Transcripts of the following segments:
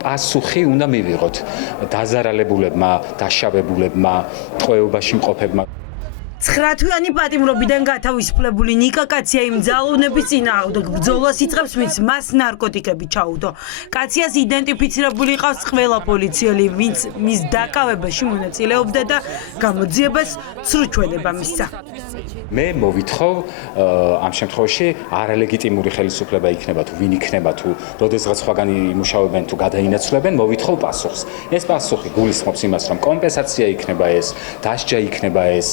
პასუხი უნდა მივიღოთ დაზარალებულებმა, დაშავებულებმა, ტყვეობაში მყოფებმა. 9 თვიანი პატიმრობიდან გათავისუფლებული ნიკა კაცია იმ ძალოვნების წინააღმდეგ ბრძოლას იწყებს, ვინც მას ნარკოტიკები ჩაუდო. კაციას იდენტიფიცირებული ყავს ყველა პოლიციელი, ვინც მის დაკავებაში მონაწილეობდა და გამოძიებას სრუჩვედება მისცა. მე მოვითხოვ ამ შემთხვევაში არალეგიტიმური ხელისუფლება იქნება თუ ვინ იქნება თუ როდესღაც სხვაგანი იმუშავებენ თუ გადაინაცვლებენ, მოვითხოვ პასუხს. ეს პასუხი გულისხმობს იმას, რომ კომპენსაცია იქნება ეს, დასჯა იქნება ეს,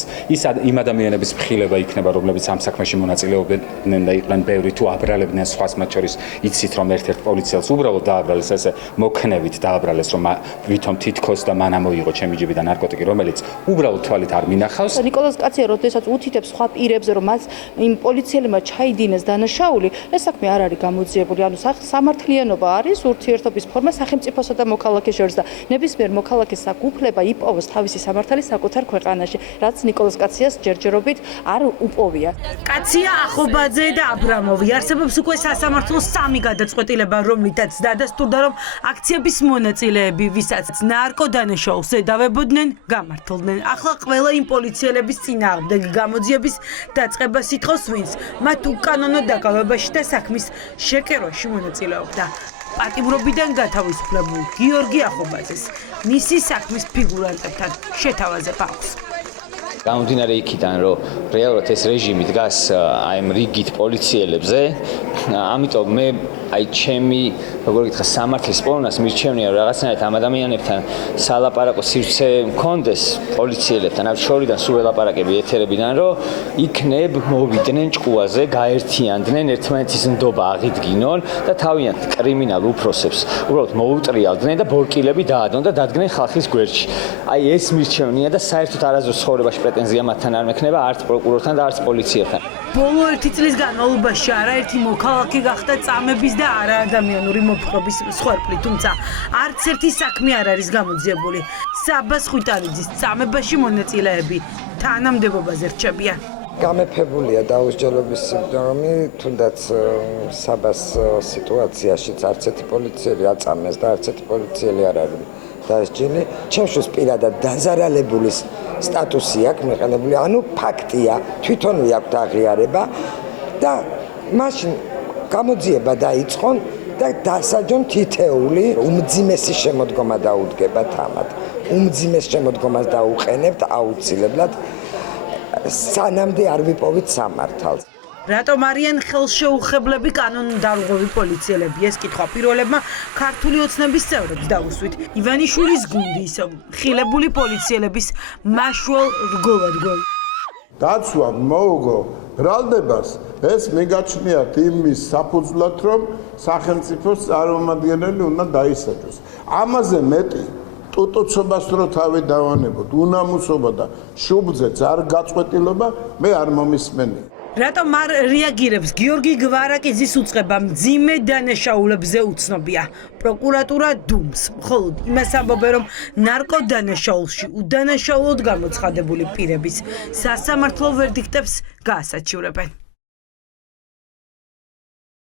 იმ ადამიანების მხილება იქნება, რომლებიც ამ საქმეში მონაწილეობდნენ და იყვნენ ბევრი თუ აბრალებდნენ სხვას, მათ შორის იცით, რომ ერთ-ერთ პოლიციელს უბრალოდ დააბრალეს, ესე მოქნევით დააბრალეს, რომ ვითომ თითქოს და მან ამოიღო ჩემი ჯიბიდან ნარკოტიკი, რომელიც უბრალოდ თვალით არ მინახავს. ნიკოლას კაცია, როდესაც უთითებს სხვა პირებს, რომ მას იმ პოლიციელებმა ჩაიდინეს დანაშაული, ეს საქმე არ არის გამოძიებული. ანუ სამართლიანობა არის ურთიერთობის ფორმა სახელმწიფოსა და მოქალაქეს შორის და ნებისმიერ მოქალაქეს აქვს უფლება იპოვოს თავისი სამართალი საკუთარ ქვეყანაში, რაც ნიკოლას კაციას ჯერჯერობით არ უპოვია. კაცია, ახობაძე და აბრამოვი არსებობს უკვე სასამართლოს 3 გადაწყვეტილება, რომლითაც დადასტურდა, რომ აქციების მონაწილეები, ვისაც ნარკოდანაშაულს ედავებოდნენ, გამართლდნენ. ახლა ყველა იმ პოლიციელების წინააღმდეგ გამოძიების დაწყებას ითხოვს, ვინც მათ უკანონო დაკავებაში და საქმის შეკერვაში მონაწილეობდა. პატიმრობიდან გათავისუფლებულ გიორგი ახობაძეს მისი საქმის ფიგურანტებთან შეთავაზება აქვს. გამომდინარე იქიდან, რომ რეალურად ეს რეჟიმი დგას აი ამ რიგით პოლიციელებზე, ამიტომ მე აი ჩემი, როგორ გითხრა, სამართლის პოვნას მირჩევნია, რომ რაღაცნაირად ამ ადამიანებთან სალაპარაკო სივრცე მქონდეს პოლიციელებთან, ამ შორიდან სულ ელაპარაკები ეთერებიდან, რომ იქნებ მოვიდნენ ჭკუაზე, გაერთიანდნენ, ერთმანეთის ნდობა აღიდგინონ და თავიანთ კრიმინალ უფროსებს უბრალოდ მოუტრიალდნენ და ბორკილები დაადონ და დადგნენ ხალხის გვერდში. აი ეს მირჩევნია და საერთოდ არასდროს ცხოვრებაში პრეტენზია მათთან არ მექნება, არც პროკურორთან და არც პოლიციასთან. ბოლო 1 წლის განმავლობაში არაერთი მოქალაქე გახდა წამების და არაადამიანური მოფრობის მსხვერპლი, თუმცა არც ერთი საქმე არ არის გამოძიებული. საბას ხვიტარიძის წამებაში მონაწილეები თანამდებობაზე რჩებიან. გამეფებულია დაუსჯელობის სიმდრომი, თუნდაც საბას სიტუაციაშიც არც ერთი პოლიციელი აწამეს და არც ერთი პოლიციელი არ არის დასჯილი. ჩემთვის პირადად დაზარალებულის სტატუსი აქვს მიყენებული, ანუ ფაქტია, თვითონვე აქვს აღიარება და მაშინ გამოძიება დაიწყონ და დასაჯონ თითეული უმძიმესი შემოდგომა დაუდგება თამად. უმძიმეს შემოდგომას დაუყენებთ აუცილებლად სანამდე არ ვიპოვით სამართალს. რატომ არიან ხელშეუხებლები კანონმდარღვევი პოლიციელები? ეს კითხვა პირველებმა ქართული ოცნების წევრებს დაუსვით. ივანიშვილის გუნდი ისევ ხილებული პოლიციელების მაშვალ რგოლად. დაცვა მოუგო ბრალდებას, ეს მიგაჩნიათ იმის საფუძვლად, რომ სახელმწიფოს წარმომადგენელი უნდა დაისაჯოს. ამაზე მეტი ტუტუცობას რო თავი დავანებოთ, უნამუსობა და შუბძეც არ გაწყვეტილობა, მე არ მომისმენი. რატომ არ რეაგირებს გიორგი გვარაკიძის უწყება მძიმე დანაშაულებზე უცნობია. პროკურატურა დუმს, მხოლოდ იმას ამბობენ, რომ ნარკოდანაშაულში უდანაშაულოდ გამოცხადებული პირების სასამართლო ვერდიქტებს გაასაჩივრებენ.